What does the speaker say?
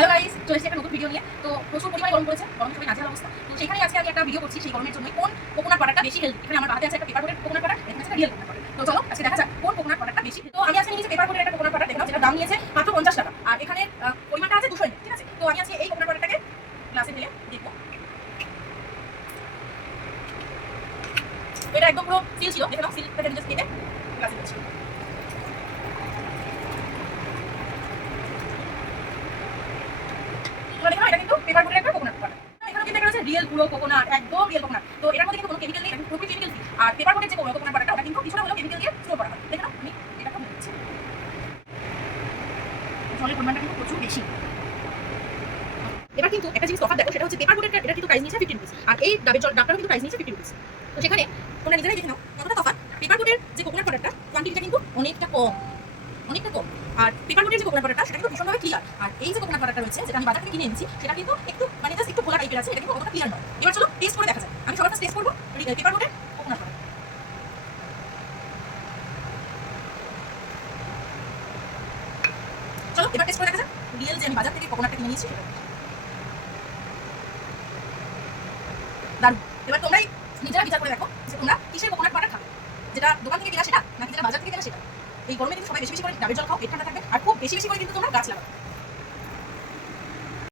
Hello guys চলে এসেছি একটা নতুন ভিডিও নিয়ে। তো প্রচুর পরিমাণে গরম পড়েছে, গরমে সবাই নাজেহাল অবস্থা। তো সেখানে আজকে আমি একটা ভিডিও করছি সেই গরমের জন্য কোন কোকোনাট বাটারটা বেশি হেলদি এখানে আমার হাতে আছে একটা পেপার বোর্ডের কোকোনাট বাটার এখানে আছে রিয়েল কোকোনাট তো চলো, আজকে দেখা যাক কোন কোকোনাট বাটারটা বেশি। তো আমি আজকে নিয়েছি পেপার বোর্ডের একটা কোকোনাট বাটার দেখলাম যেটা দাম নিয়েছে মাত্র পঞ্চাশ টাকা। আর এখানে পরিমাণটা আছে দুশো ঠিক আছে? তো আমি আজকে এই কোকোনাট বাটারটাকে গ্লাসে ঢেলে দেখব। এটা একদম পুরো সিল ছিল দেখে নাও সিলটাকে জাস্ট কেটে গ্লাসে দিচ্ছি তোমরা দেখো এটা কিন্তু পেপার বোর্ডের একটা কোকোনাট বাটার এখানে কিন্তু পুরো কোকোনাট একদম রিয়েল কোকোনাট তো এটার মধ্যে কিন্তু কোনো কেমিক্যাল নেই পুরোপুরি কেমিক্যাল আর পেপার বোর্ডের যে কোকোনাট বাটারটা ওটা কিন্তু কিছুটা হলেও কেমিক্যাল দিয়ে স্টোর করা হয়। দেখো না আমি এটা খুলে দিচ্ছি। জলের পরিমাণটা কিন্তু প্রচুর বেশি। এবার কিন্তু একটা জিনিস তফাৎ দেখো, সেটা হচ্ছে পেপার বোর্ডের এটা কিন্তু প্রাইস নিয়েছে ফিফটিন রুপিস আর এই ডাবের জল, ডাবটারও কিন্তু প্রাইস নিয়েছে ফিফটিন রুপিস তো সেখানে তোমরা নিজেরাই দেখে নাও, কতটা তফাৎ। পেপার বোর্ডের যে কোকোনাট বাটারটা কোয়ান্টিটিটা কিন্তু অনেকটা কম। অনেকটা কম। আর পেপার বোর্ডের যে কোকোনাট বাটারটা সেটা কিন্তু ভীষণভাবে ক্লিয়ার আর এই যে কোকোনাট বাটারটা রয়েছে, যেটা আমি বাজার থেকে কিনে এনেছি, সেটা কিন্তু একটু মানে জাস্ট একটু এবার চলো নিজেরা বিচার দেখো যে তোমরা কিসের কোকোনাট বাটার খাবে। যেটা দোকান থেকে কেনা সেটা, নাকি যেটা বাজার থেকে কেনা সেটা। এই গরমে কিন্তু সবাই বেশি বেশি করে ডাবের জল খাও, পেট ঠান্ডা থাকবে, আর খুব বেশি বেশি করে কিন্তু তোমরা গাছ লাগাও।